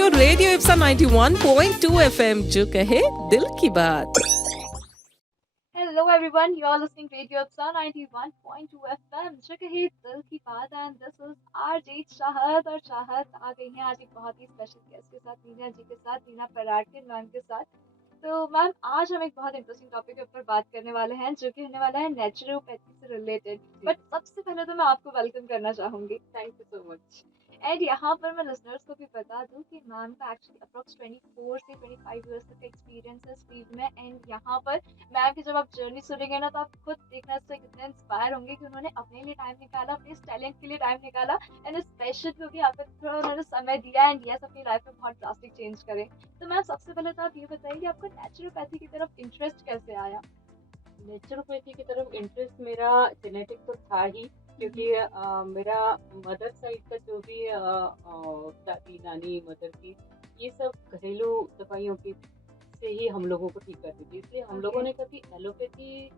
Your radio Ipsa 91.2 FM, जो कहे दिल की बात। Hello everyone, you are listening to Radio Upsa 91.2 FM, जो कहे दिल की बात एंड दिस इज आरजे चाहत और चाहत आ गई हैं आज एक बहुत ही स्पेशल गेस्ट के साथ, मीना जी के साथ, मीना पराठे मैम के साथ। तो मैम आज हम एक बहुत इंटरेस्टिंग टॉपिक के ऊपर बात करने वाले हैं जो कि होने वाला है नेचुरोपैथी से रिलेटेड। बट सबसे पहले तो मैं आपको वेलकम करना चाहूंगी। Thank you so much. And यहाँ पर मैं लिसनर्स को भी बता दूं कि मैम का एक्चुअली अप्रॉक्स 24 से 25 इयर्स तक का एक्सपीरियंस है इस फील्ड में। एंड यहाँ पर मैम की जब आप जर्नी सुनेंगे ना तो आप खुद देखना से कितने इंस्पायर होंगे कि उन्होंने अपने लिए टाइम निकाला, अपने इस टैलेंट के लिए टाइम निकाला एंड इस पैशन को भी यहाँ पर थोड़ा उन्होंने समय दिया एंड यस अपनी लाइफ में बहुत ड्रास्टिक चेंज करे। तो मैम सबसे पहले तो आप ये बताइए कि आपको नेचुरोपैथी की तरफ इंटरेस्ट कैसे आया? नेचुरोपैथी की तरफ इंटरेस्ट मेरा जेनेटिक तो था ही, क्योंकि मेरा मदर साइड का जो भी दादी नानी मदर की ये सब घरेलू दवाइयों की से ही हम लोगों को ठीक करती थी, इसलिए हम लोगों ने कभी एलोपैथी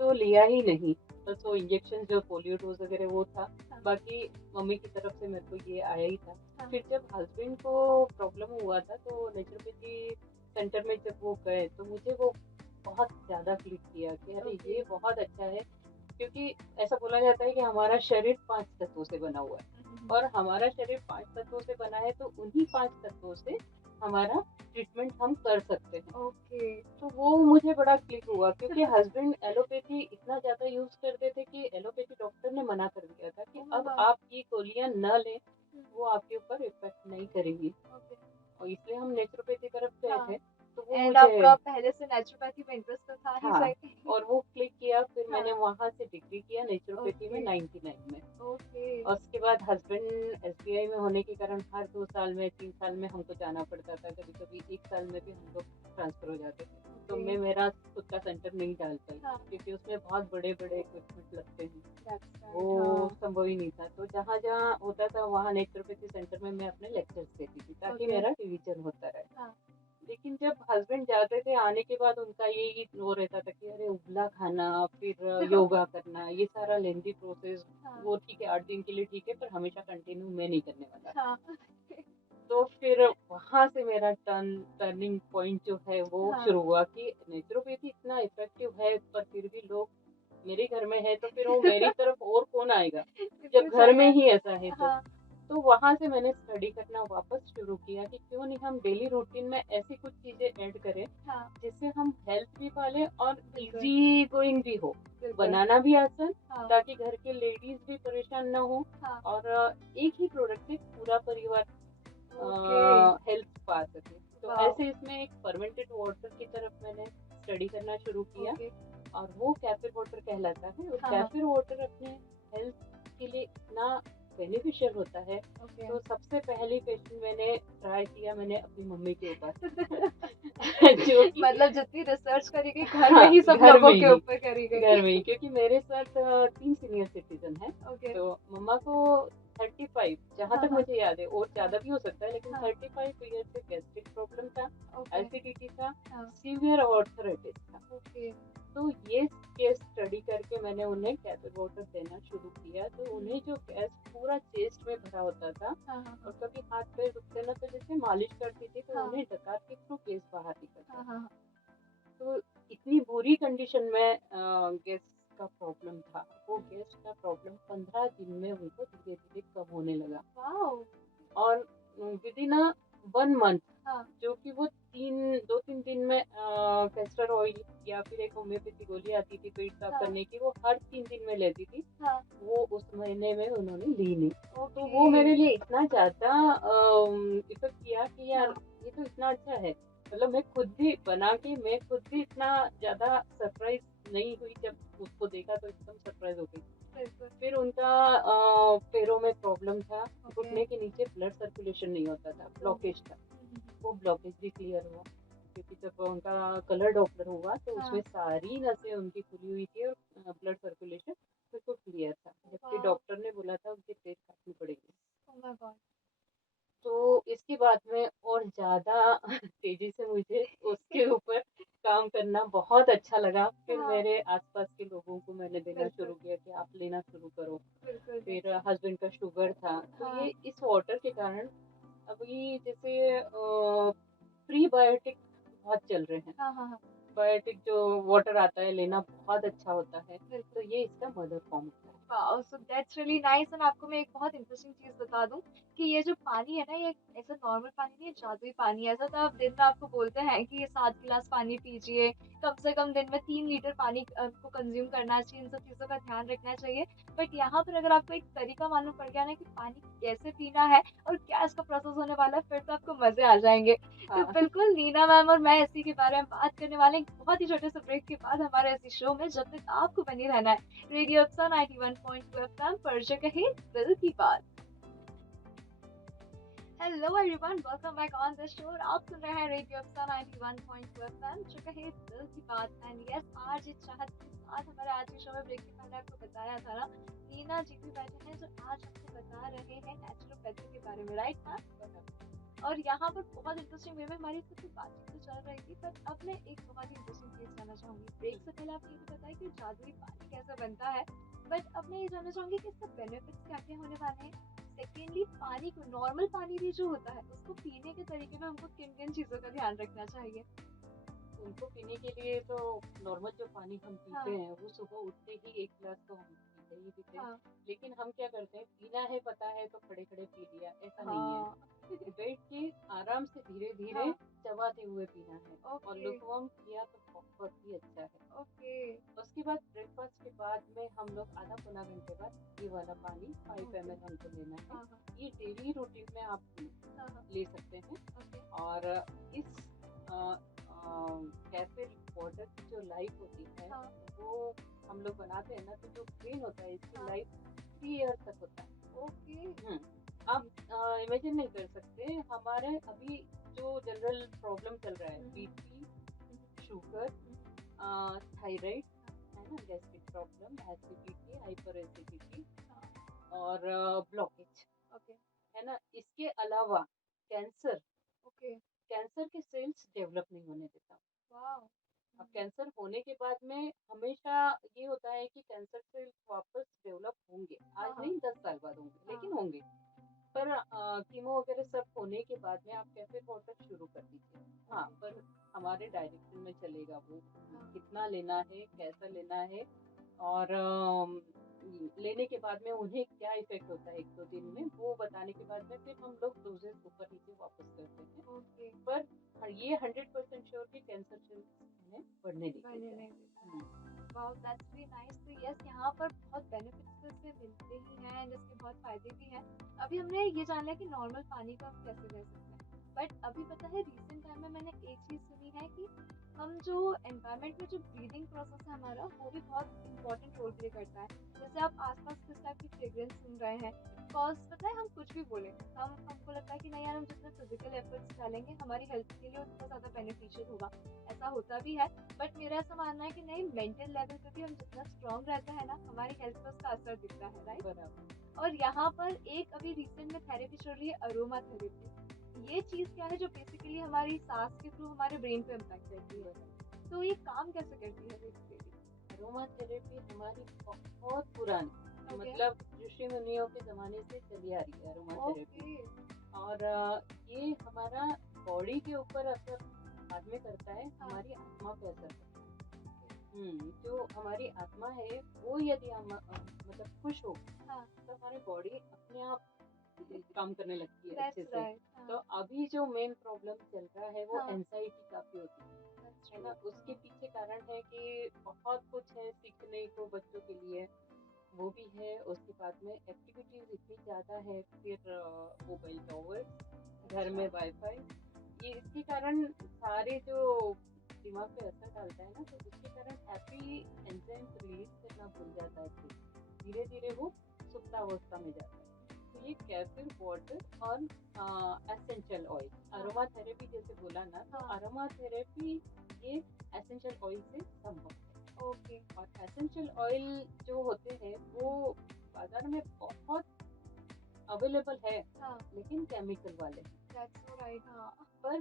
तो लिया ही नहीं। बस वो इंजेक्शन जो पोलियो डोज वगैरह वो था, बाकी मम्मी की तरफ से मेरे को ये आया ही था। फिर जब हस्बैंड को प्रॉब्लम हुआ था तो नेचुरोपैथी सेंटर में जब वो गए तो मुझे वो बहुत ज़्यादा क्लिक किया कि अरे ये बहुत अच्छा है, क्योंकि ऐसा बोला जाता है कि हमारा शरीर 5 तत्वों से बना हुआ है और हमारा शरीर 5 तत्वों से बना है, तो उन्हीं 5 तत्वों से हमारा ट्रीटमेंट हम कर सकते हैं। ओके। तो वो मुझे बड़ा क्लिक हुआ, क्योंकि हस्बैंड एलोपैथी इतना ज़्यादा यूज़ करते थे कि एलोपैथी डॉक्टर ने मना कर दिया था कि अब आप ये गोलियां न लें, वो आपके ऊपर इफेक्ट नहीं करेंगी। और इसलिए हम नेचुरोपैथी तरफ गए थे। तो वो एंड मुझे आपका पहले से नेचुरोपैथी में इंटरेस्ट तो था ही हाँ, सही। और वो क्लिक किया। फिर मैंने हाँ। वहाँ से डिग्री किया नेचुरोपैथी में 99 में। ओके। और उसके बाद हस्बैंड एसबीआई में होने के कारण हर 2 साल में 3 साल में हमको जाना पड़ता था, कभी कभी 1 साल में भी हम लोग ट्रांसफर हो जाते थे। तो मैं मेरा खुद का सेंटर नहीं डाल पाई, क्योंकि उसमें बहुत बड़े बड़े इक्विपमेंट लगते हैं, वो संभव ही नहीं था। तो जहाँ जहाँ होता था वहाँ नेचुरोपैथी सेंटर में मैं अपने लेक्चर्स देती थी ताकि मेरा रिविजन होता रहे। लेकिन जब हस्बैंड जाते थे आने के बाद उनका यही वो रहता था कि अरे उबला खाना, फिर योगा करना, ये सारा लेंदी प्रोसेस। वो ठीक है 8 दिन के लिए ठीक है, पर हमेशा कंटिन्यू मैं नहीं करने वाला। तो फिर वहाँ से मेरा टर्निंग पॉइंट जो है वो शुरू हुआ कि नेचुरोपैथी इतना इफेक्टिव है, पर फिर भी लोग मेरे घर में है, तो फिर वो मेरी तरफ और कौन आएगा जब घर में ही ऐसा है। तो वहाँ से मैंने स्टडी करना वापस शुरू किया कि क्यों नहीं हम डेली रूटीन में ऐसी कुछ चीजें ऐड करें जिससे हम हेल्थ भी पालें और इजी गोइंग भी हो, बनाना भी आसान, ताकि घर के लेडीज भी परेशान ना हो और एक ही प्रोडक्ट से पूरा परिवार हेल्प पा सके। तो ऐसे इसमें एक फर्मेंटेड वाटर की तरफ मैंने स्टडी करना शुरू किया और वो कैफे वाटर कहलाता है। और कैफे वाटर अपने हेल्थ के लिए इतना बेनिफिशियल होता है। तो सबसे पहली पेशेंट मैंने ट्राई किया मैंने अपनी मम्मी के ऊपर जो कि मतलब जितनी रिसर्च करी गई घर में ही सब लोगों के ऊपर करी गई। घर में ही, क्योंकि मेरे साथ 3 सीनियर सिटीजन है। तो मम्मा को 35 जहाँ तक मुझे याद है, और ज्यादा भी हो सकता है, लेकिन 35 ईयर्स से गैस्ट्रिक प्रॉब्लम था, एसिडिटी था, सीवियर आर्थराइटिस था। तो ये केस स्टडी करके मैंने उन्हें कैफे वाटर देना शुरू किया। तो उन्हें जो गैस पूरा चेस्ट में भरा होता था और कभी हाथ पैर दुखते ना, तो जैसे मालिश करती थी तो उन्हें डकार के थ्रू गैस बाहर निकलता। तो इतनी बुरी कंडीशन में गैस का प्रॉब्लम था। वो गैस का प्रॉब्लम 15 दिन में उनको धीरे धीरे कम होने लगा। और विद इन 1 मंथ, जो कि वो 2-3 दिन में कैस्टर ऑयल या फिर एक होम्योपैथी गोली आती थी पेट साफ करने की, वो हर 3 दिन में लेती थी। वो उस महीने में उन्होंने ली नहीं। तो वो मेरे लिए इतना ज्यादा इफेक्ट किया कि यार ये तो इतना अच्छा है। मतलब मैं खुद भी बना के मैं खुद भी इतना ज्यादा सरप्राइज नहीं हुई, जब उसको देखा तो एकदम सरप्राइज हो गई। फिर उनका पैरों में प्रॉब्लम था, घुटने के नीचे ब्लड सर्कुलेशन नहीं होता था, ब्लॉकेज था। वो ब्लॉकेज भी क्लियर हुआ, क्योंकि जब उनका कलर डॉपलर हुआ तो उसमें सारी नसें उनकी खुली हुई थी और ब्लड सर्कुलेशन बिल्कुल क्लियर था, जबकि डॉक्टर ने बोला था उनके पेट काटनी पड़ेगी। तो इसके बाद में और ज़्यादा तेज़ी से मुझे उसके ऊपर काम करना बहुत अच्छा लगा। फिर मेरे आसपास के लोगों को मैंने देना शुरू किया कि आप लेना शुरू करो। फिर हस्बैंड का शुगर था, तो ये इस वाटर के कारण अभी जैसे प्रीबायोटिक बहुत चल रहे हैं। हाँ, हाँ, हाँ। बायोटिक जो वाटर आता है लेना बहुत अच्छा होता है, तो बिल्कुल। ये इसका मदर फॉर्म होता है। Wow! So that's really nice and आपको मैं एक बहुत इंटरेस्टिंग चीज़ बता दूँ कि ये जो पानी है ना, ये ऐसा नॉर्मल पानी नहीं है, जादुई पानी है। ऐसा तो आप दिन में आपको बोलते हैं कि ये 7 गिलास पानी पीजिए, कम से कम दिन में 3 लीटर पानी आपको कंज़्यूम करना चाहिए, इन सब चीज़ों का ध्यान रखना चाहिए। बट यहाँ पर अगर आपको एक तरीका मालूम पड़ गया ना कि पानी कैसे पीना है और क्या इसका प्रोसेस होने वाला है, फिर तो आपको मज़े आ जाएँगे। तो हाँ। बिल्कुल नीना मैम और मैं इसी के बारे में बात करने वाले हैं, एक बहुत ही छोटे से ब्रेक के बाद हमारे इसी शो में, जब तक आपको बनी रहना है। रेडियो अक्सा 91.2 एफएम पर जगह है दिल की बात। Hello everyone, welcome back on the show. और आप सुन रहे हैं रेडियो अक्सा 91.2 एफएम जगह है दिल की बात। एंड यस, आज इस चाहत के साथ हमारे आज के शो में ब्रेक के पहले आपको बताया था ना, नीना जी भी बैठे हैं जो आज हमको बता रहे हैं नेचुरोपैथी के बारे में, राइट ना? और यहाँ पर बहुत इंटरेस्टिंग वे में हमारी सबसे बातचीत तो चल रही थी, पर अब मैं एक बहुत ही इंटरेस्टिंग चीज जानना चाहूंगी। ब्रेक से पहले आपने ये भी बताया कि जादुई पानी कैसे बनता है, बट अब मैं ये जानना चाहूंगी कि इसका बेनिफिट्स क्या क्या होने वाले हैं। सेकेंडली, पानी को, नॉर्मल पानी भी जो होता है, उसको पीने के तरीके में हमको किन किन चीजों का ध्यान रखना चाहिए? उनको पीने के लिए तो नॉर्मल जो पानी हम हाँ, पीते हैं वो सुबह उठते ही एक गिलास तो हम पीते ही पीते हैं। हाँ, लेकिन हम क्या करते हैं, पीना है पता है तो खड़े खड़े पी लिया, ऐसा नहीं है। हाँ, बैठ के आराम से धीरे धीरे हाँ, चबाते हुए पीना है, और ओके, लुकवाम किया तो बहुत ही अच्छा है। ओके, उसके बाद ब्रेकफास्ट के बाद में हम लोग आधा पौना घंटे बाद ये वाला पानी 5 ml हमको लेना है। हाँ, हाँ, ये डेली रूटीन में आप हाँ, हाँ, ले सकते हैं। ओके, और इस कैफे वाटर की जो लाइफ होती है हाँ, वो हम लोग बनाते हैं ना, तो जो ग्रीन होता है इसकी हाँ, लाइफ 3 years तक होता है। ओके, आप इमेजिन नहीं कर सकते, हमारे अभी जो जनरल प्रॉब्लम चल रहा है, बीपी, शुगर, थायराइड, है ना, gastric problem, acidity, hyper acidity और ब्लॉकेज, ओके, है ना, इसके अलावा कैंसर, ओके, कैंसर के सेल्स डेवलप नहीं होने देता। वाओ, अब कैंसर होने के बाद में हमेशा ये होता है कि कैंसर सेल्स वापस डेवलप होंगे, हाँ, आज हाँ, नहीं 10 साल बाद होंगे, हाँ, लेकिन होंगे। पर कीमो वगैरह सब होने के बाद में आप कैफे वाटर शुरू कर दीजिए। हाँ, पर हमारे डायरेक्शन में चलेगा वो, हाँ, कितना लेना है, कैसा लेना है, और लेने के बाद में उन्हें क्या इफेक्ट होता है 1-2 दिन में, वो बताने के बाद में फिर हम लोग डोजेस ऊपर नीचे वापस करते हैं। ओके, पर ये 100% श्योर कि कैंसर सेल्स हमें बढ़ने नहीं बनने देता है। नहीं देता है। हम्म, वाओ, दैट्स रियली नाइस। तो यस, यहाँ पर बहुत बेनिफिट्स तो इससे मिलते ही हैं एंड इसके बहुत फायदे भी हैं। अभी हमने ये जान लिया कि नॉर्मल पानी को हम कैसे ले सकते हैं, बट अभी पता है रिसेंट टाइम में मैंने एक चीज़ सुनी है कि हम जो एनवायरनमेंट में जो ब्रीदिंग प्रोसेस है हमारा, वो भी बहुत इंपॉर्टेंट रोल प्ले करता है। जैसे आप आसपास किस टाइप की फ्रेग्रेंस सुन रहे हैं, बिकॉज पता है हम कुछ भी बोले, हम हमको लगता है कि नहीं यार, हम जितने फिजिकल एफर्ट्स डालेंगे हमारी हेल्थ के लिए उतना ज़्यादा बेनिफिशियल होगा। ऐसा होता भी है, बट मेरा ऐसा मानना है कि नहीं, मेंटल लेवल पे भी हम जितना स्ट्रांग रहते हैं ना, हमारी हेल्थ पर उसका असर दिखता है, राइट? बराबर। और यहाँ पर एक अभी रिसेंट में थेरेपी चल रही है, अरोमा थेरेपी। ये चीज क्या है जो बेसिकली हमारी सांस के थ्रू हमारे ब्रेन पे इम्पैक्ट करती है। तो ये काम कैसे करती है बेसिकली? अरोमा थेरेपी हमारी बहुत पुरानी, ओके, मतलब ऋषि मुनियों के जमाने से चली आ रही है अरोमा थेरेपी। ओके, और ये हमारा बॉडी के ऊपर असर बाद में करता है, हाँ, हमारी आत्मा पे असर करता है। जो हमारी आत्मा है वो यदि हम मतलब खुश हो, हाँ, तो हमारी बॉडी अपने आप काम करने लगती है अच्छे दैट्स से। राइट, तो हाँ, अभी जो मेन प्रॉब्लम चल रहा है वो हाँ, एंजाइटी काफी होती दैट्स है ट्रू, ना, उसके पीछे कारण है कि बहुत कुछ है सीखने को बच्चों के लिए, वो भी है। उसके बाद में एक्टिविटीज इतनी ज्यादा है, फिर मोबाइल टॉवर्स, घर दैट्स में राइट, वाईफाई, ये इसके कारण सारे जो दिमाग पे असर डालता है ना, तो उसके कारण हैप्पी एंजाइम्स रिलीज करना भूल जाता है, फिर धीरे धीरे वो सुप्तावस्था में जाता है। तो ये कैफीन वाटर और एसेंशियल ऑयल, अरोमा थेरेपी जैसे बोला ना, तो हाँ, अरोमा थेरेपी ये एसेंशियल ऑयल से संभव है। ओके, और एसेंशियल ऑयल जो होते हैं वो बाजार में बहुत अवेलेबल है, हाँ, लेकिन केमिकल वाले हैं। दैट्स सो राइट, हाँ, पर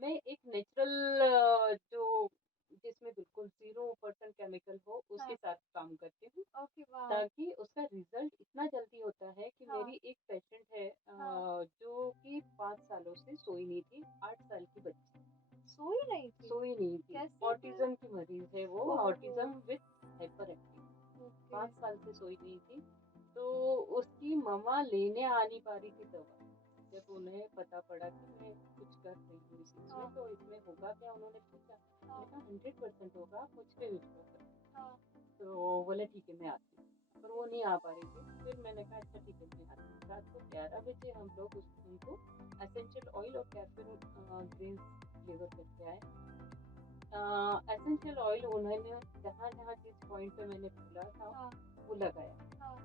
मैं एक नेचुरल जो जिसमें बिल्कुल 0% केमिकल हो उसके हाँ। साथ काम करती हूँ, ओके, वाओ! ताकि उसका रिजल्ट इतना जल्दी होता है कि हाँ, मेरी एक पेशेंट है हाँ। जो कि 5 सालों से सोई नहीं थी, 8 साल की बच्ची सोई नहीं थी? सोई नहीं थी। कैसे फिर? ऑटिज्म की मरीज है वो, ओहो! Autism with hyper active. Okay. 5 साल से सोई नहीं थी, तो उसकी मम्मा लेने आ नहीं पा रही थी दवा। जब उन्हें पता पड़ा कि मैं कुछ कर रही हूँ इस चीज में, हाँ, तो इसमें होगा क्या, उन्होंने पूछा, हाँ, मैंने कहा 100% होगा, आप मुझ पे विश्वास रखो। हाँ। तो बोले ठीक है मैं आती हूँ, पर वो नहीं आ पा रही थी। फिर मैंने कहा अच्छा ठीक है मैं आती हूँ। रात को 11 बजे हम लोग उनको एसेंशियल ऑयल और कैफीन ग्रीन्स डिलीवर करके आए। एसेंशियल ऑयल उन्होंने जहाँ जहाँ जिस पॉइंट पे मैंने बोला था हाँ, वो लगाया। हाँ।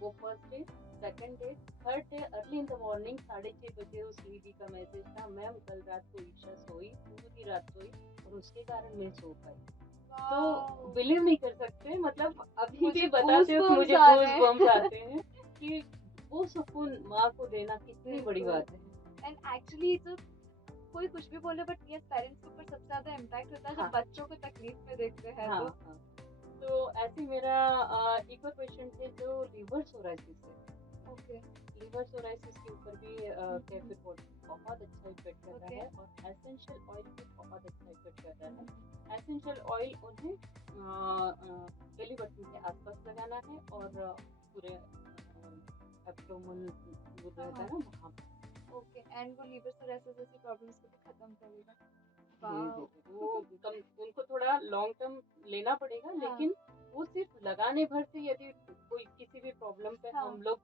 वो first day, second day, third day early in the morning 6:30 बजे उस लेडी का मैसेज था, मैम कल रात को ईशा सोई, पूरी रात सोई और उसके कारण मैं सो पाई। तो वाओ! बिलीव नहीं कर सकते, मतलब अभी मुझे भी बताते हो तो गूज़बम्प्स मुझे आ रहे गूज बम्स हैं। आते हैं कि वो सुकून माँ को देना कितनी बड़ी बिल्कुल। बात है। एंड एक्चुअली तो कोई कुछ भी बोले, बट यस, पेरेंट्स के ऊपर सबसे ज़्यादा इम्पैक्ट होता है जब हाँ बच्चों को तकलीफ में देखते हैं हाँ तो। हाँ। तो ऐसे ही मेरा एक और पेशेंट है जो लिवर सोराइसिस है। ओके। लिवर सोराइसिस के ऊपर भी हुँ, कैफे हुँ। बहुत अच्छा इफेक्ट कर रहा ओके। है और एसेंशियल ऑयल भी बहुत अच्छा इफेक्ट कर रहा हुँ, है। हुँ। एसेंशियल ऑयल उन्हें बेली बटन के आसपास लगाना है और पूरे एब्डोमेन जो हाँ, रहता हाँ। है ना वहाँ पे। ओके, एंड वो लीवर सोराइसिस जैसी प्रॉब्लम्स को भी खत्म करेगा। जी जी वाओ! जी, वो कम उनको थोड़ा लॉन्ग टर्म लेना पड़ेगा, हाँ, लेकिन वो सिर्फ लगाने भर से यदि कोई किसी भी प्रॉब्लम पे हाँ। हम लोग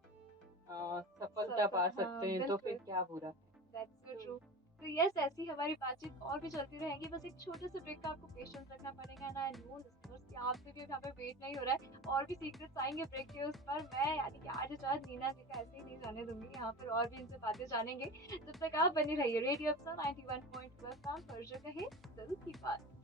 सफलता सफल, पा हाँ, सकते हैं तो फिर बिल्कुल। क्या बुरा है। दैट्स सो तो ट्रू। तो यस, ऐसी हमारी बातचीत और भी चलती रहेंगी, बस एक छोटे से ब्रेक का आपको पेशेंस रखना पड़ेगा। एंड आई नो लिसनर्स कि आपसे भी यहाँ पे वेट नहीं हो रहा है, और भी सीक्रेट्स आएंगे ब्रेक के उस पर। मैं यानी कि आज रात नीना जी का ऐसे ही नहीं जाने दूंगी, यहाँ पर और भी इनसे बातें जानेंगे। जब तक आप बनी रहिए रेडियो अप्सरा 91.2 एफएम पर, जो कहे दिल की बात।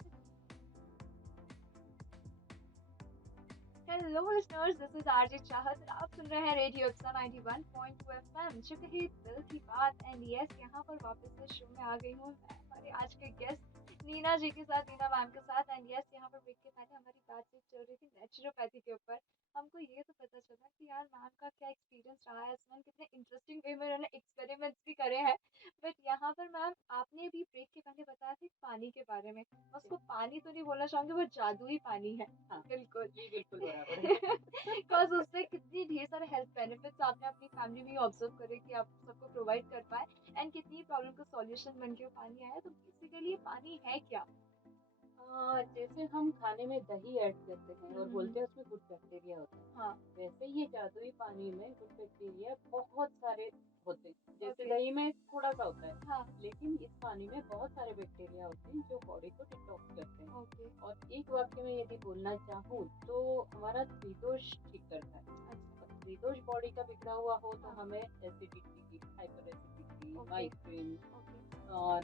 Hello listeners, this is RJ चाहत और आप सुन रहे हैं रेडियो अप्सरा 91.2 एफएम, जो कहे दिल की बात। एंड यस, यहाँ पर वापस से शो में आ गई हूँ मैं, हमारे आज के गेस्ट नीना जी के साथ, नीना मैम के साथ। एंड यस, यहाँ पर ब्रेक के पहले हमारी बातचीत चल रही थी नेचुरोपैथी के ऊपर। हमको ये तो पता चला कि यार मैम का क्या एक्सपीरियंस रहा है इसमें, कितने इंटरेस्टिंग वे में उन्होंने एक्सपेरिमेंट्स भी करे हैं। बट यहाँ पर मैम आपने भी ब्रेक के पहले बताया था पानी के बारे में। मैं उसको पानी तो नहीं बोलना चाहूंगी, वो जादुई पानी है। हाँ बिल्कुल। जी बिल्कुल बराबर है। बिकॉज उससे कितनी ढेर सारे हेल्थ बेनिफिट्स आपने अपनी फैमिली में ऑब्जर्व करे कि आप सबको प्रोवाइड कर पाए, एंड कितनी प्रॉब्लम का सॉल्यूशन बन के वो पानी आया। तो बेसिकली ये पानी है क्या? जैसे हम खाने में दही ऐड करते हैं और हम्म। बोलते हैं उसमें गुड बैक्टीरिया होता है, हाँ। वैसे ये जादुई पानी में गुड बैक्टीरिया बहुत सारे होते हैं। जैसे ओके। दही में थोड़ा सा होता है, हाँ। लेकिन इस पानी में बहुत सारे बैक्टीरिया होते हैं जो बॉडी को डिटॉक्स करते हैं। ओके। और एक वाक्य में यदि बोलना चाहूँ तो हमारा त्रिदोष ठीक करता है। अच्छा। और त्रिदोष बॉडी का बिगड़ा हुआ हो तो हाँ। हमें acidity, hyper acidity, okay. Migraine okay. और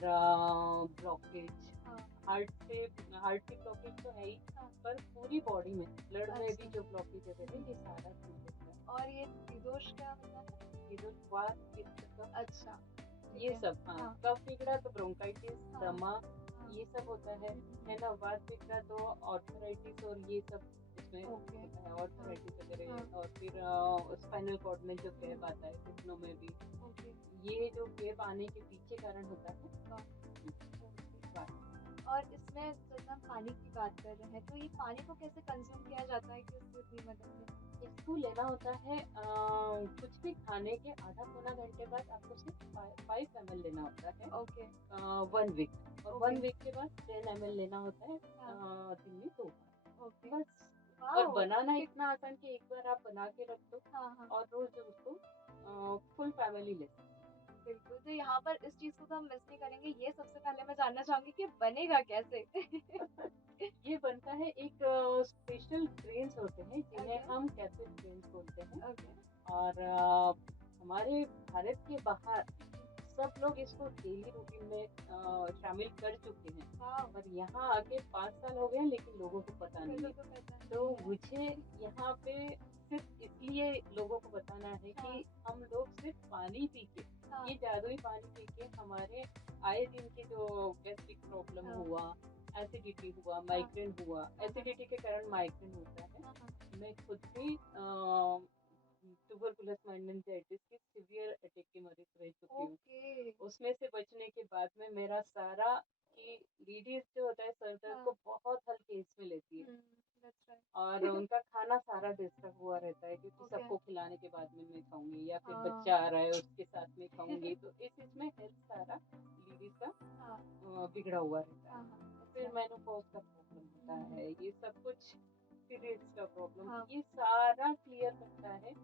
ब्लॉकेज, हाँ। हार्ट से हार्ट की ब्लॉकेज तो है ही, हाँ। पर पूरी बॉडी में ब्लड में भी अच्छा। जो ब्लॉकेज है ये सारा ठीक होता है। और ये त्रिदोष क्या मतलब है? ये जो वात पित्त कफ अच्छा। ठीक ये है। सब, हाँ हाँ। कफ बिगड़ा तो ब्रोंकाइटिस, हाँ। दमा हाँ। ये सब होता है ना। वात बिगड़ा तो ऑर्थराइटिस और ये सब इसमें ओके। होता है, हाँ। ऑर्थराइटिस हाँ। वगैरह। और फिर स्पाइनल कॉर्ड में जो गैप आता है, घुटनों में भी ओके। ये जो गैप आने के पीछे कारण होता है वाह। वात। और इसमें जैसे हम पानी की बात कर रहे हैं, तो ये पानी को कैसे कंज्यूम किया जाता है कि उसकी उतनी मदद मिले? इसको लेना होता है कुछ भी खाने के आधा पौना घंटे बाद आपको सिर्फ 5 ml लेना होता है। ओके। 1 वीक, और ओके। 1 वीक के बाद 10 ml लेना होता है हाँ। दिन में 2 बार ओके। बस। और वाओ! बनाना इतना आसान कि एक बार आप बना के रख दो हाँ, हाँ। और रोज उसको फुल फैमिली ले सकते बिल्कुल, तो यहाँ पर इस चीज़ को तो हम मिस नहीं करेंगे। ये सबसे पहले मैं जानना चाहूँगी कि बनेगा कैसे? हैं। ये बनता है एक स्पेशल ग्रेन्स होते हैं जिन्हें ओके। हम कैफे ग्रेन्स बोलते हैं। ओके। और हमारे भारत के बाहर सब लोग इसको डेली रूटीन में शामिल कर चुके हैं। वाओ! पर यहाँ आके 5 साल हो गए लेकिन लोगों को पता नहीं लोगों है। को पता तो नहीं है। मुझे यहाँ पे सिर्फ इसलिए लोगों को बताना है हाँ। कि हम लोग सिर्फ पानी पी के, हाँ। ये जादुई पानी पी के हमारे आए दिन के जो गैस्ट्रिक प्रॉब्लम हाँ। हुआ एसिडिटी हुआ, माइग्रेन हुआ, एसिडिटी के कारण माइग्रेन होता है। मैं खुद भी ट्यूबरकुलस मेनिंजाइटिस की सीवियर अटैक की मरीज रह चुकी हूँ। उसमें से बचने के बाद में मेरा सारा कि लेडीज जो होता है सर दर्द को बहुत हल्के इसमें लेती है और उनका खाना सारा डिस्टर्ब हुआ रहता है क्योंकि सबको खिलाने के बाद में मैं खाऊंगी या फिर बच्चा आ रहा है उसके साथ में खाऊंगी तो इस इसमें हेल्थ सारा लेडीज का बिगड़ा हुआ रहता है। फिर मेनोपॉज का प्रॉब्लम होता है, ये सब कुछ पीरियड्स का प्रॉब्लम, ये सारा क्लियर करता है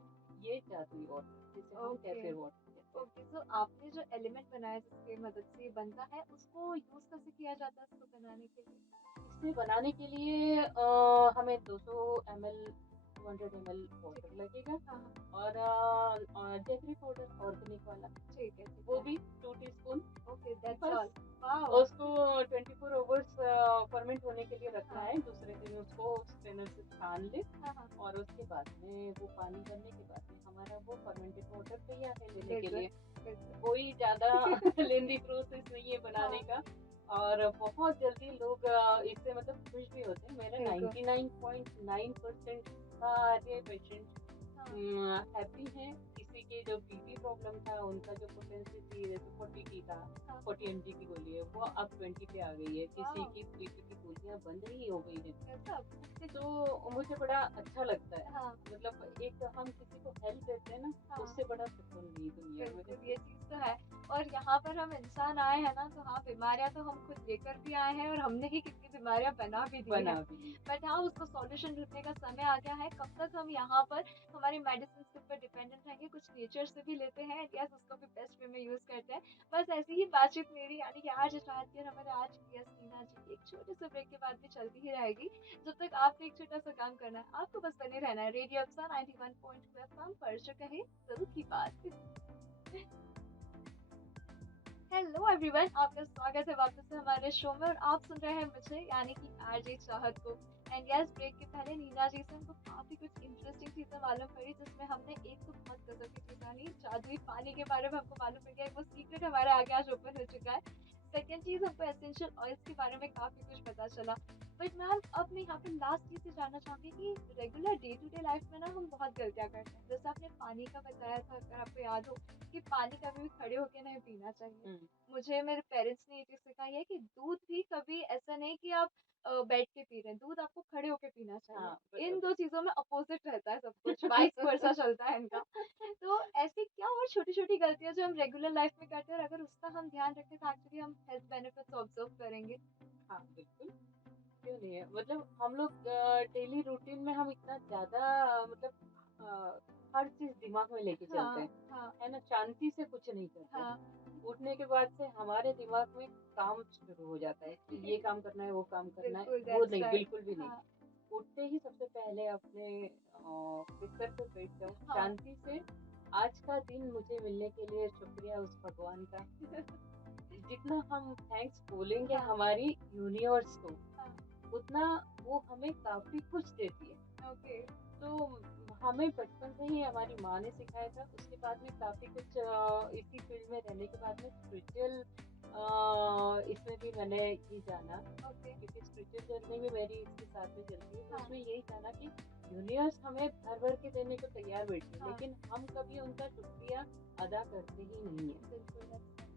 ये जादुई वाटर जिसे हम कैफे वाटर कहते हैं। ओके, तो आपने जो एलिमेंट बनाया जिसके मदद से ये बनता है उसको यूज कैसे किया जाता है इसको बनाने के लिए? इसे बनाने के लिए हमें 200 ml 200 ml वाटर लगेगा और जेगरी पाउडर ऑर्गेनिक वाला, ठीक है, वो भी 2 टीस्पून। ओके, दैट्स बस ऑल। वाओ, उसको 24 आवर्स फर्मेंट होने के लिए रखना है। दूसरे दिन उसको स्ट्रेनर से छान ले और उसके बाद में वो पानी बनने के बाद में हमारा वो फर्मेंटेड वाटर तैयार है लेने के लिए। कोई ज्यादा लेंदी प्रोसेस नहीं है बनाने का और बहुत जल्दी लोग इससे मतलब खुश भी होते हैं। मेरा 99.9% सारे पेशेंट हैप्पी हैं। किसी के जो बीपी प्रॉब्लम था उनका जो पोटेंसी थी जैसे 40 की था, 40 mg की गोली है वो अब 20 पे आ गई है। किसी की बीपी की गोलियां बंद ही हो गई है तो मुझे बड़ा अच्छा लगता है। मतलब एक हम किसी को हेल्प देते हैं ना उससे बड़ा सुकून नहीं दुनिया में। ये चीज तो है। और यहाँ पर हम इंसान आए हैं ना तो हाँ, बीमारियां तो हम खुद लेकर भी आए हैं और हमने ही कितनी बीमारियां बना भी दी हैं। बट हाँ, उसको सॉल्यूशन ढूंढने का समय आ गया है। कब तक हम यहाँ पर हमारी मेडिसिन के ऊपर डिपेंडेंट रहेंगे, कुछ नेचर से भी लेते हैं, यस उसको भी बेस्ट वे में यूज करते हैं। बस ऐसी ही बातचीत मेरी यानी कि आज चाहती है हमारे आज की यस नीना जी एक छोटे से ब्रेक के बाद भी चलती ही रहेगी। जब तक आपको एक छोटा सा काम करना है, आपको बस बने रहना है रेडियो अप्सरा 91.2 एफएम पर, जो कहे दिल की बात। हेलो एवरीवन, आपका स्वागत है वापस से हमारे शो में और आप सुन रहे हैं मुझे यानी कि आरजे चाहत को। एंड यस, ब्रेक के पहले नीना जी से हमको काफी कुछ इंटरेस्टिंग चीजें मालूम पड़ी जिसमें हमने एक तो बहुत गजब की चीज जानी, जादुई पानी के बारे में हमको मालूम पड़ गया, वो सीक्रेट हमारे आगे आज ओपन हो चुका है। सेकेंड चीज, हमको एसेंशियल ऑयल्स के बारे में काफी कुछ पता चला। बट मैम, अब मैं यहाँ पे लास्ट चीज से जानना चाहूंगी कि regular day to day life में ना हम बहुत गलतियां करते हैं। जैसे आपने पानी का बताया था, अगर आपको याद हो कि पानी कभी भी खड़े होके नहीं पीना चाहिए। मुझे मेरे पेरेंट्स ने ये चीज सिखाई है कि दूध भी कभी ऐसा नहीं कि आप बैठ के पी रहे हैं, दूध आपको खड़े होके पीना चाहिए। इन दो चीजों में अपोजिट रहता है सब कुछ, वाइस वर्सा चलता है इनका। तो ऐसी क्या और छोटी छोटी गलतियां जो हम रेगुलर लाइफ में करते हैं और अगर उसका हम ध्यान रखें तो एक्चुअली हम हेल्थ बेनिफिट्स ऑब्जर्व करेंगे। हाँ बिल्कुल, क्यों नहीं है। मतलब हम लोग डेली रूटीन में हम इतना ज्यादा मतलब हर चीज दिमाग में लेके चलते हैं, है ना, शांति से कुछ नहीं करते। उठने के बाद से हमारे दिमाग में काम शुरू हो जाता है कि ये काम करना है, वो काम करना है, वो नहीं, बिल्कुल भी नहीं। उठते ही सबसे पहले अपने बिस्तर पे बैठ जाओ शांति से। आज का दिन मुझे मिलने के लिए शुक्रिया उस भगवान का। जितना हम थैंक्स बोलेंगे हमारी यूनिवर्स को उतना वो हमें काफी कुछ देती है। तो हमें बचपन से ही हमारी माँ ने सिखाया था। उसके बाद में काफी कुछ इसी फील्ड में रहने के बाद में स्पिरिचुअल इसमें भी मैंने ये जाना, क्योंकि स्पिरिचुअल जर्नी में मेरी इसके साथ में चलती है। तो उसमें यही जाना कि यूनिवर्स हमें भर भर के देने को तैयार बैठी है, लेकिन हम कभी उनका शुक्रिया अदा करते ही नहीं है।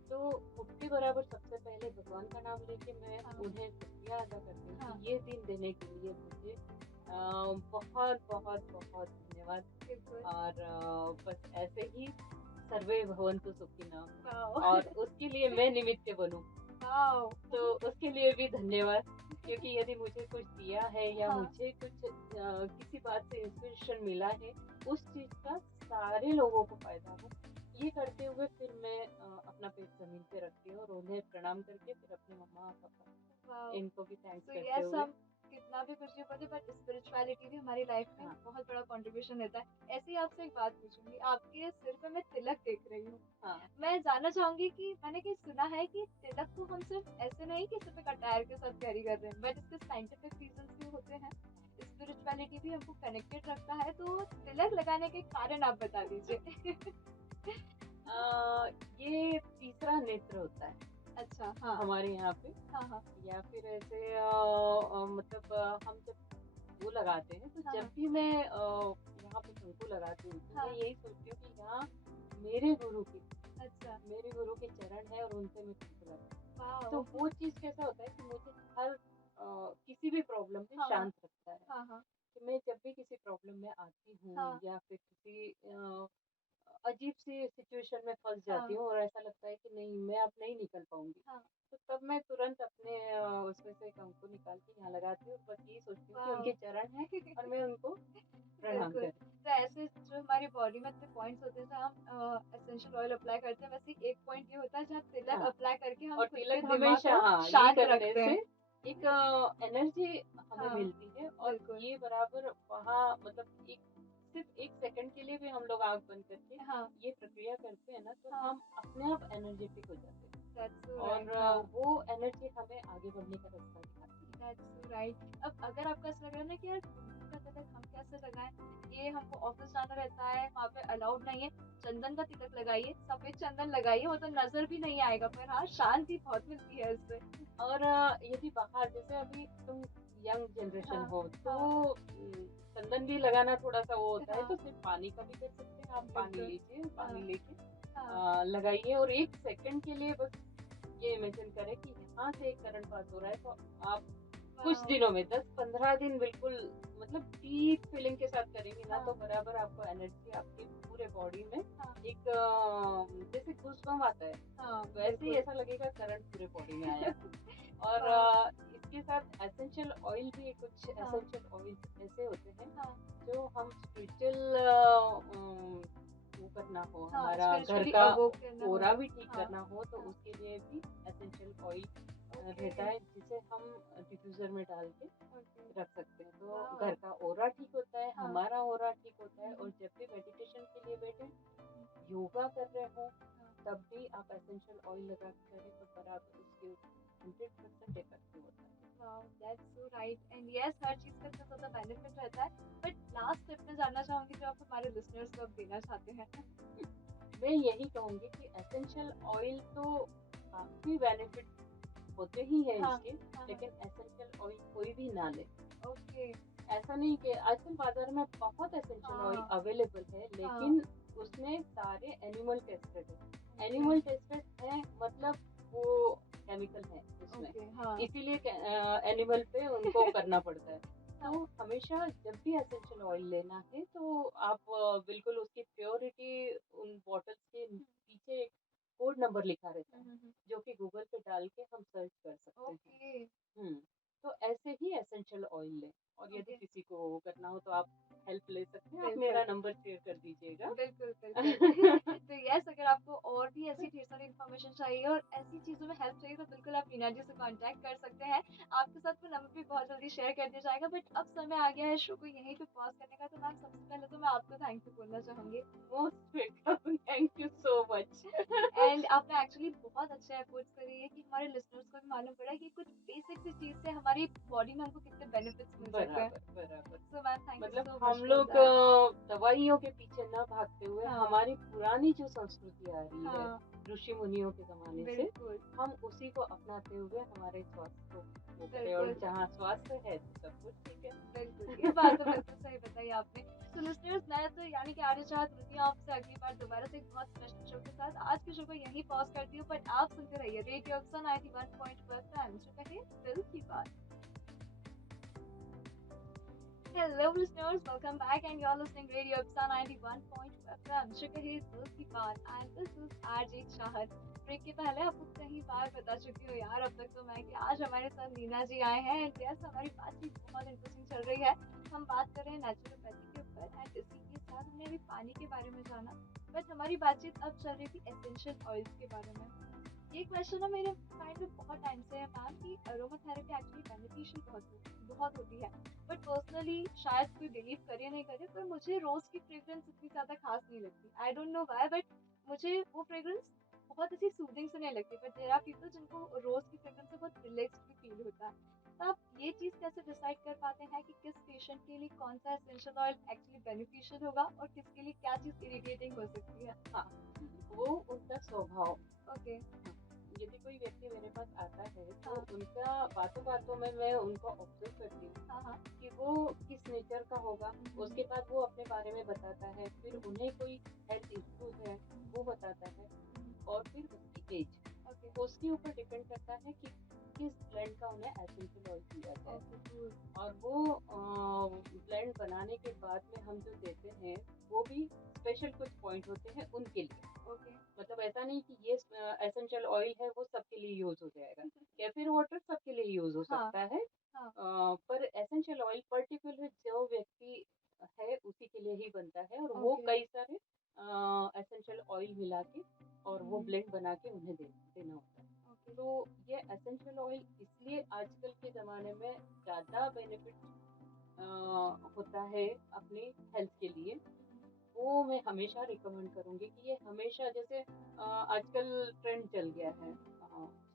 तो उसके बराबर सबसे पहले भगवान का नाम लेके मैं उन्हें शुक्रिया अदा करती हूँ कि ये दिन देने के लिए मुझे बहुत बहुत बहुत धन्यवाद। और बस ऐसे ही सर्वे भवन्तु सुखिनः, और उसके लिए मैं निमित्त बनूं तो उसके लिए भी धन्यवाद। क्योंकि यदि मुझे कुछ दिया है या मुझे कुछ किसी बात से इंस्पिरेशन मिला है, उस चीज का सारे लोगों को फायदा हो। ये करते हुए फिर मैं अपना पैर जमीन पे रखती हूँ और उन्हें प्रणाम करके फिर अपने मम्मा पापा इनको भी थैंक्स करते हुए। कितना भी कुछ भी बोले बट स्पिरिचुअलिटी भी हमारी लाइफ में बहुत बड़ा कंट्रीब्यूशन देता है। ऐसे ही आपसे एक बात पूछूंगी, आपके सिर पे मैं तिलक देख रही हूँ। मैं जानना चाहूंगी कि मैंने कहीं सुना है कि तिलक को हम सिर्फ ऐसे नहीं कि सिर्फ एक अटायर के साथ कैरी कर रहे हैं, बट इसके साइंटिफिक रीजंस भी होते हैं। स्पिरिचुअलिटी भी हमको कनेक्टेड रखता है, तो तिलक लगाने के कारण आप बता दीजिए। ये तीसरा नेत्र होता है। अच्छा, हाँ। हमारे यहाँ पे। हाँ, हाँ। या फिर ऐसे मतलब हम जब वो लगाते हैं तो हाँ, जब हाँ। भी मैं यहाँ पे शंकु लगाती हूँ तो हाँ। मैं यही सोचती हूँ कि यहाँ मेरे गुरु की अच्छा। मेरे गुरु के चरण है और उनसे मैं शंकु लगाती हूँ। तो वाओ! वो चीज़ कैसा होता है कि मुझे हर किसी भी प्रॉब्लम में हाँ, हाँ। शांत रखता है। हाँ, हाँ। कि मैं जब भी किसी प्रॉब्लम में आती हूँ हाँ। या फिर किसी अजीब सी सिचुएशन में फंस जाती हाँ। हूँ और ऐसा लगता है कि नहीं मैं अब नहीं निकल पाऊंगी, हाँ। तो तब मैं तुरंत अपने उसमें से कंकु निकाल के यहाँ लगाती हूँ और बस यही सोचती हूँ कि वाओ! उनके चरण हैं और मैं उनको प्रणाम बिल्कुल। करती तो ऐसे जो हमारी बॉडी में इतने पॉइंट्स होते हैं जहाँ हम एसेंशियल ऑयल अप्लाई करते हैं, वैसे एक पॉइंट ये होता है जहाँ हूँ। तिलक हाँ, अप्लाई करके हम और खुद के तिलक दिमाग हमेशा, को हाँ, ये शांत करने रखते से हैं। एक एनर्जी हमें हाँ, मिलती है और बिल्कुल। ये बराबर वहाँ मतलब एक सिर्फ एक सेकंड के लिए भी हम लोग आंख बंद करके हाँ, ये प्रक्रिया करते हैं ना तो हाँ। हम अपने आप एनर्जेटिक हो जाते हैं दैट्स सो और राइट। हाँ। वो एनर्जी हमें आगे बढ़ने का रास्ता दिखाती है। That's so right. अब अगर आपको ऐसा लग रहा है ना कि यार कुंकू का तिलक हम कैसे लगाएं, ये हमको ऑफिस जाना रहता है, वहाँ पे अलाउड नहीं है, चंदन का तिलक लगाइए, सफेद चंदन लगाइए, वो तो नजर भी नहीं आएगा, पर हाँ शांति बहुत मिलती है इससे। और यदि बाहर जैसे अभी तुम यंग जनरेशन हाँ। हो तो हाँ। चंदन भी लगाना थोड़ा सा वो होता है, हाँ। तो सिर्फ पानी का भी कर सकते हैं। आप पानी बिल्कुल। लीजिए, हाँ। पानी लेके हाँ। लगाइए और एक सेकंड के लिए बस ये इमेजिन करें कि यहाँ से एक करंट पास हो रहा है, तो आप कुछ वाओ! दिनों में 10-15 दिन बिल्कुल मतलब डीप फीलिंग के साथ करेंगे ना, तो हाँ। बराबर आपको एनर्जी आपके पूरे बॉडी में हाँ। एक जैसे गूज़बम्प आता है, हाँ, वैसे ही बिल्कुल। ऐसा लगेगा करंट पूरे बॉडी में आया है। और वाओ! इसके साथ एसेंशियल ऑयल भी कुछ हाँ। एसेंशियल ऑयल ऐसे होते हैं हाँ। जो हम स्पिरिचुअल वो करना हो, हाँ, हमारा घर स्पिरिचुअली का अवोक करना हो। ओरा भी ठीक हाँ। करना हो, तो हाँ। उसके लिए भी एसेंशियल ऑयल रहता ओके। है जिसे हम डिफ्यूजर में डाल के ओके। रख सकते हैं, तो वाओ! घर का ओरा ठीक होता है, हाँ। हमारा ओरा ठीक होता है। और हुँ। जब भी मेडिटेशन के लिए बैठे, योगा कर रहे हो, हाँ। तब भी आप एसेंशियल ऑयल लगा के करें तो बराबर उसके 100% इफेक्टिव होता है। Wow, that's so right and yes, हर चीज़ का इतना ज़्यादा बेनिफिट रहता है। बट लास्ट टिप मैं जानना चाहूँगी जो आप हमारे लिसनर्स को अब देना चाहते हैं। मैं यही कहूँगी कि एसेंशियल ऑयल तो काफ़ी बेनिफिट होते ही हैं हाँ। इसके, हाँ। लेकिन एसेंशियल ऑयल कोई भी ना ले। ओके। ऐसा नहीं कि आजकल बाज़ार में बहुत एसेंशियल ऑयल हाँ। अवेलेबल है, हाँ। लेकिन उसमें सारे एनिमल टेस्टेड है। ओके। एनिमल टेस्टेड है मतलब वो केमिकल है उसमें, ओके। हाँ। इसीलिए एनिमल पे उनको करना पड़ता है। हाँ। तो हमेशा जब भी एसेंशियल ऑयल लेना है तो आप बिल्कुल उसकी प्योरिटी उन बॉटल्स के पीछे एक कोड नंबर लिखा रहता है, हुँ। जो कि गूगल पे डाल के हम सर्च कर सकते हैं। ओके। हुँ, तो ऐसे ही एसेंशियल ऑयल लें और यदि ओके। किसी को वो करना हो तो आप हेल्प ले सकते हैं। आप बिल्कुल। मेरा नंबर शेयर कर दीजिएगा। बिल्कुल, बिल्कुल। तो यस, अगर आपको और भी ऐसी ढेर सारी इन्फॉर्मेशन चाहिए और ऐसी चीज़ों में हेल्प चाहिए तो बिल्कुल आप रीना जी से कॉन्टैक्ट कर सकते हैं। आपके साथ वो नंबर भी बहुत जल्दी शेयर कर दिया जाएगा, बट अब समय आ गया है शो को यहीं पे पॉज़ करने का, तो मैम सबसे पहले तो मैं आपको थैंक यू बोलना चाहूँगी। Most welcome, thank you so much. And आपने एक्चुअली बहुत अच्छे एफर्ट्स करे हैं कि हमारे लिसनर्स को भी मालूम पड़ा कि कुछ बेसिक सी चीज़ से हमारी बॉडी में हमको कितने बेनिफिट्स मिल सकते हैं। बराबर, बराबर। सो मैम थैंक यू मतलब सो मच हम फॉर लोग दैट। दवाइयों के पीछे ना भागते हुए हाँ। हमारी पुरानी जो संस्कृति आ रही है हाँ। ऋषि मुनियों के ज़माने से, बिल्कुल। हम उसी को अपनाते हुए हमारे स्वास्थ्य को वो करें और बिल्कुल। जहाँ स्वास्थ्य है तो सब कुछ ठीक है। बिल्कुल, ये बात तो बिल्कुल सही बताई आपने। तो लिस्टनर्स, मैं तो यानी कि आर्य चाहत मिलती हूँ आपसे अगली बार दोबारा से एक बहुत स्पेशल शो के साथ। आज के शो को यहीं पॉज़ करती हूँ, बट आप सुनते रहिए रेडियो अक्सर 91.2 एफएम, जो कहे दिल की बात। Hello listeners, welcome back and you're listening Radio Ipsa 91.2 FM, जो कहे दिल की बात, and this is RJ चाहत। ब्रेक के पहले आपको कई बार बता चुकी हूँ यार अब तक तो मैं कि आज हमारे साथ नीना जी आए हैं एंड यस, हमारी बातचीत बहुत इंटरेस्टिंग चल रही है। हम बात कर रहे हैं नेचुरोपैथी के ऊपर एंड इसी के साथ हमने अभी पानी के बारे में जाना, बट हमारी बातचीत अब चल रही थी एसेंशियल ऑयल्स के बारे में। ये क्वेश्चन ना मेरे माइंड में बहुत टाइम से है मैम कि अरोमाथेरेपी एक्चुअली बेनिफिशियल बहुत होती है, बट पर्सनली शायद कोई बिलीव करे या नहीं करे, पर मुझे रोज की फ्रेग्रेंस इतनी ज्यादा खास नहीं लगती। I don't know why, but मुझे वो फ्रेग्रेंस बहुत ऐसी सूदिंग से नहीं लगती, बट देयर आर पीपल जिनको रोज की फ्रेग्रेंस से बहुत रिलैक्स्ड भी फील होता है। तो आप ये चीज कैसे डिसाइड कर पाते हैं कि किस पेशेंट के लिए कौन सा एसेंशियल ऑयल एक्चुअली बेनिफिशियल होगा और किसके लिए क्या चीज इरिटेटिंग हो सकती है? हाँ, वो उनका स्वभाव। ओके। यदि कोई व्यक्ति उनका बातों बातों में मैं उनको ऑब्जर्व करती हूँ हाँ हाँ कि वो किस नेचर का होगा। उसके बाद वो अपने बारे में बताता है, फिर उन्हें कोई हेल्थ इश्यूज है वो बताता है, और फिर उसकी एज, ओके उसके ऊपर डिपेंड करता है कि किस ब्लेंड का उन्हें एसेंशियल ऑयल दिया जाए। ओके और वो ब्लेंड बनाने के बाद में हम जो देते हैं वो भी स्पेशल कुछ पॉइंट होते हैं उनके लिए। ओके मतलब ऐसा नहीं कि ये एसेंशियल ऑयल है वो सबके लिए यूज हो जाएगा, कैफीन वाटर सबके लिए यूज हो हाँ सकता है। हाँ पर एसेंशियल ऑयल पर्टिकुलर जो व्यक्ति है उसी के लिए ही बनता है, और वो ओके कई सारे एसेंशियल ऑयल मिला के और वो ब्लेंड बना के उन्हें देना होता है। ओके तो ये एसेंशियल ऑयल इसलिए आजकल के ज़माने में ज़्यादा बेनिफिट होता है अपनी हेल्थ के लिए। वो मैं हमेशा रिकमेंड करूँगी कि ये हमेशा, जैसे आजकल ट्रेंड चल गया है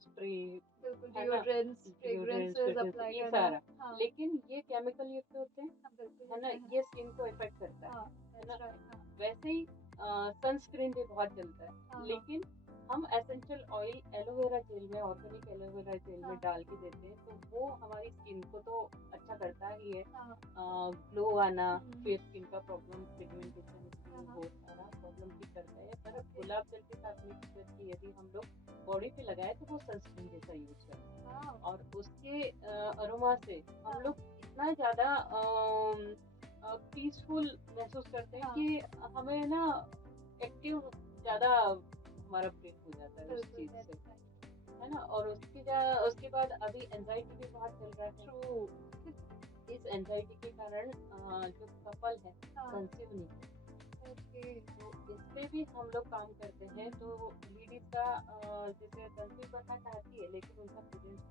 स्प्रे, बिल्कुल है ना, डिओड्रेंट्स डिओड्रेंट्स, फ्रेग्रेंसेस अप्लाई ये करना सारा, हाँ लेकिन ये केमिकल युक्त होते हैं, हाँ बिल्कुल है ना, होते हैं ये स्किन को इफेक्ट करता हाँ है ना। दैट्स राइट हाँ वैसे ही सनस्क्रीन भी बहुत चलता है, हाँ लेकिन हम एसेंशियल ऑयल एलोवेरा जेल में, ऑर्गेनिक एलोवेरा जेल में हाँ डाल के देते हैं, तो वो हमारी स्किन को तो अच्छा करता ही है, हाँ ग्लो आना, हम्म, फेयर स्किन का प्रॉब्लम, पिगमेंटेशन, हाँ हाँ वो सारा प्रॉब्लम ठीक करता है। पर ओके गुलाब जल के साथ मिक्स करके यदि हम लोग बॉडी पे लगाए तो वो सनस्क्रीन जैसा यूज करते हैं, वाओ और उसके अरोमा से हम हाँ लोग इतना ज़्यादा पीसफुल महसूस करते हैं हाँ कि हमें ना एक्टिव ज़्यादा हमारा ब्रेन हो जाता है उस बिल्कुल चीज़ से, दैट्स राइट है ना। और उसके बाद अभी एंजाइटी भी बहुत चल रहा है। ट्रू इस एंजाइटी के कारण जो कपल है हाँ कंसीव नहीं कर, ओके तो इस पे भी हम लोग काम करते हैं। तो लेडीज का जैसे कंसीव करना चाहती है लेकिन उनका पीरियड्स,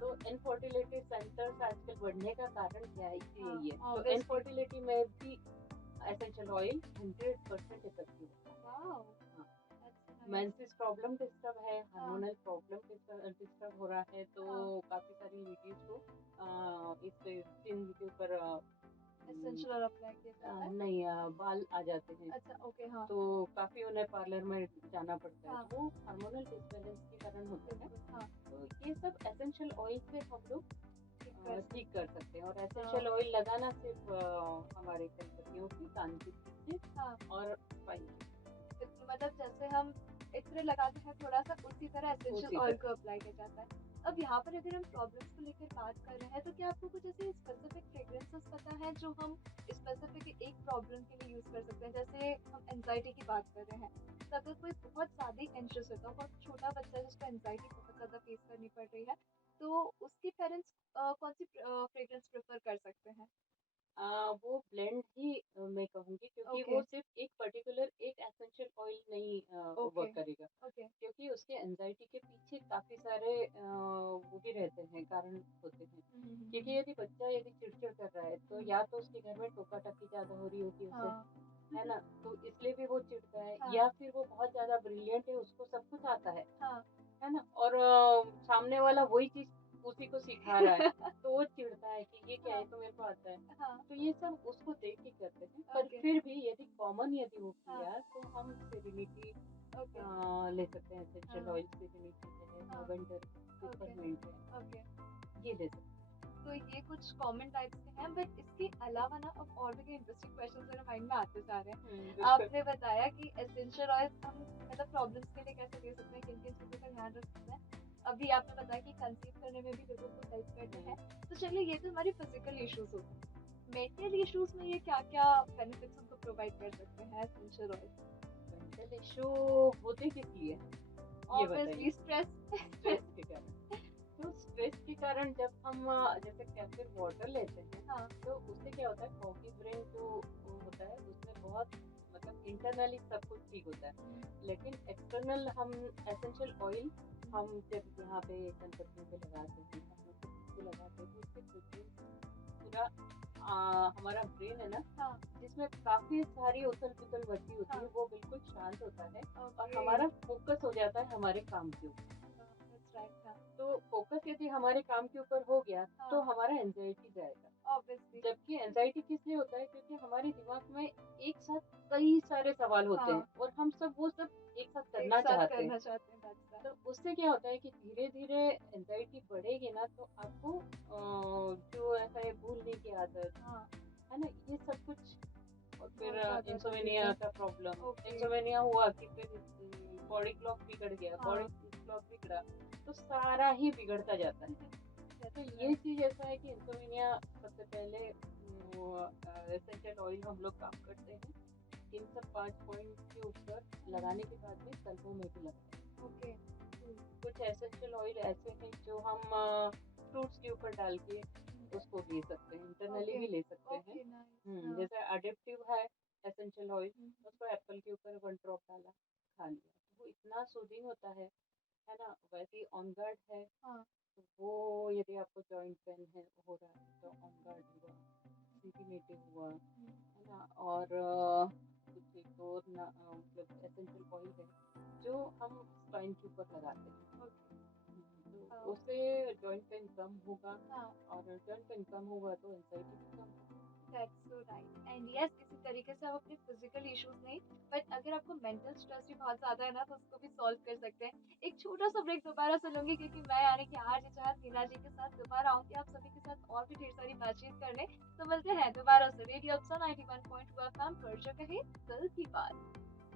तो इनफर्टिलिटी सेंटर्स आजकल बढ़ने का कारण क्या है, हाँ यही है। तो ऑब्वियसली इनफर्टिलिटी में भी एसेंशियल ऑयल 100% इफेक्टिव है। वाओ हाँ, that's nice menses problem disturb है, हाँ हार्मोनल प्रॉब्लम डिस्टर्ब हो रहा है, तो हाँ काफी सारी लेडीज को इस स्किन के ऊपर एसेंशियल ऑयल अप्लाई किया जाता है नहीं, बाल आ जाते हैं, अच्छा ओके हाँ तो काफी उन्हें पार्लर में जाना पड़ता है, हाँ तो वो हार्मोनल डिसबैलेंस के कारण होता है। बिल्कुल हाँ तो ये सब एसेंशियल ऑयल से हम लोग ठीक कर ठीक सकते कर हैं सकते हैं। और हाँ एसेंशियल ऑयल लगाना सिर्फ हमारे कलकतियों की, कान के पीछे हाँ और स्पाइन बिल्कुल मतलब जैसे हम इत्र लगाते हैं थोड़ा सा उसी तरह एसेंशियल उसी ऑयल तरह। को अप्लाई किया जाता है अब यहाँ पर अगर हम प्रॉब्लम्स को लेकर बात कर रहे हैं तो क्या आपको कुछ ऐसे स्पेसिफिक फ्रेग्रेंसेस पता है जो हम स्पेसिफिक एक प्रॉब्लम के लिए यूज कर सकते हैं जैसे हम एंजाइटी की बात कर रहे हैं तो अगर कोई बहुत ज्यादा एंशियस होता है बहुत छोटा बच्चा है जिसको एंजाइटी बहुत ज्यादा फेस करनी पड़ रही है तो उसके पेरेंट्स कौन सी फ्रेग्रेंस प्रेफर कर सकते हैं वो ब्लेंड ही मैं कहूँगी, क्योंकि ओके वो सिर्फ एक पर्टिकुलर एक एसेंशियल ऑयल नहीं ओके वर्क करेगा, ओके क्योंकि उसके एंजाइटी के पीछे काफी सारे वो भी रहते हैं, कारण होते हैं। क्योंकि यदि चिड़चिड़ कर रहा है तो या तो उसके घर में टोका टकी ज्यादा हो रही होगी उसे, हाँ है ना, तो इसलिए भी वो चिढ़ता है, हाँ या फिर वो बहुत ज्यादा ब्रिलियंट है, उसको सब कुछ आता हाँ है ना, और सामने वाला वही चीज उसी को सिखा रहा है, तो वो चिढ़ता है कि ये क्या है, हाँ तो मेरे को आता है। हाँ तो ये सब उसको देख के करते हैं, पर ओके फिर भी यदि कॉमन यदि वो हाँ किया तो हम सेरेनिटी ओके ले सकते हैं, एसेंशियल हाँ ऑयल सेरेनिटी है, हाँ लैवेंडर ओके पिपरमिंट है, ओके ये ले सकते तो ये कुछ कॉमन टाइप्स के हैं बट इसके अलावा ना अब और भी इंटरेस्टिंग क्वेश्चंस मेरे माइंड में आते जा रहे हैं हैं। बिल्कुल। आपने बताया कि एसेंशियल ऑयल हम मतलब प्रॉब्लम्स के लिए कैसे ले सकते हैं किन किन चीज़ों का ध्यान रख सकते हैं अभी आपने बताया कि कंसीव करने में भी लोगों को हेल्प करते हैं तो चलिए ये तो हमारे फिजिकल इश्यूज हो गए मेंटल इश्यूज में ये क्या क्या बेनिफिट्स उनको प्रोवाइड कर सकते हैं एसेंशियल ऑयल मेंटल इशू होते किस लिए हैं? ये बताइए। ऑब्वियसली स्ट्रेस स्ट्रेस के कारण। तो स्ट्रेस के कारण जब हम जैसे कैफीन वाटर लेते हैं, हाँ तो उससे क्या होता है, फॉगी ब्रेन जो वो होता है उसमें बहुत, मतलब इंटरनली सब कुछ ठीक होता है, लेकिन एक्सटर्नल हम एसेंशियल ऑयल हम जब यहाँ पे कनपत्तियों पे लगाते हैं, कानों पे पीछे लगाते हैं, तो उससे पूरा हमारा ब्रेन है ना, हाँ जिसमें काफी सारी उथल पुथल मची होती है, हाँ वो बिल्कुल शांत होता है, और ओके हमारा फोकस हो जाता है हमारे काम के ऊपर। दैट्स राइट हाँ तो फोकस यदि हमारे काम के ऊपर हो गया तो हाँ हमारा एंजाइटी जाएगा, ऑब्वियसली। जबकि एंजाइटी किस लिए होता है, क्योंकि हमारे दिमाग में एक साथ कई सारे सवाल होते हाँ। हैं और हम सब वो सब एक साथ एक करना साथ चाहते हैं। करना चाहते हैं, that's right। तो उससे क्या होता है कि धीरे धीरे एंजाइटी बढ़ेगी ना, तो आपको जो ऐसा है भूलने की आदत हाँ, है ना, ये सब कुछ, और फिर बहुत ज़्यादा इंसोमेनिया बढ़ेगा। का प्रॉब्लम, ओके। इंसोमेनिया हुआ कि फिर बॉडी क्लॉक बिगड़ गया, बॉडी हाँ। क्लॉक बिगड़ा तो सारा ही बिगड़ता जाता है। तो That's ये right। चीज ऐसा है कि इंसोमेनिया सबसे पहले एसेंशियल ऑयल हम लोग काम करते हैं, इन सब 5 पॉइंट के ऊपर लगाने के बाद में सल्फो में भी लगता है। ओके। कुछ एसेंशियल ऑयल ऐसे हैं जो हम फ्रूट्स के ऊपर डाल के उसको ले सकते हैं, इंटरनली ओके। भी ले सकते हैं। Okay, nice. हाँ। जैसे अडिप्टिव है एसेंशियल ऑयल, हुँ। उसको एप्पल के ऊपर 1 ड्रॉप डाला, खा लिया, तो वो इतना सूदिंग होता है ना। वैसे ही ऑन गार्ड है, हाँ। तो वो यदि आपको जॉइंट पेन है हो रहा है तो ऑन गार्ड हुआ, सीपीनेटिव हुआ, है ना। और कुछ एक और मतलब एसेंशियल ऑयल है जो हम स्पाइन के ऊपर लगाते हैं। ओके। तो हाँ। उससे जॉइंट पेन कम होगा, हाँ। और जॉइंट पेन कम होगा तो एंजाइटी भी कम होगी। That's so right and yes, इसी तरीके से आप अपने फिजिकल इश्यूज नहीं, बट अगर आपको मेंटल स्ट्रेस भी बहुत ज्यादा है ना, तो उसको भी सॉल्व कर सकते हैं। एक छोटा सा ब्रेक दोबारा से लूंगी, क्योंकि मैं यानी कि आज चाहत मीना जी के साथ दोबारा आऊंगी आप सभी के साथ और भी ढेर सारी बातचीत करने। तो मिलते हैं दोबारा से रेडियो 91.2 एफएम पर, जो कहे दिल की बात।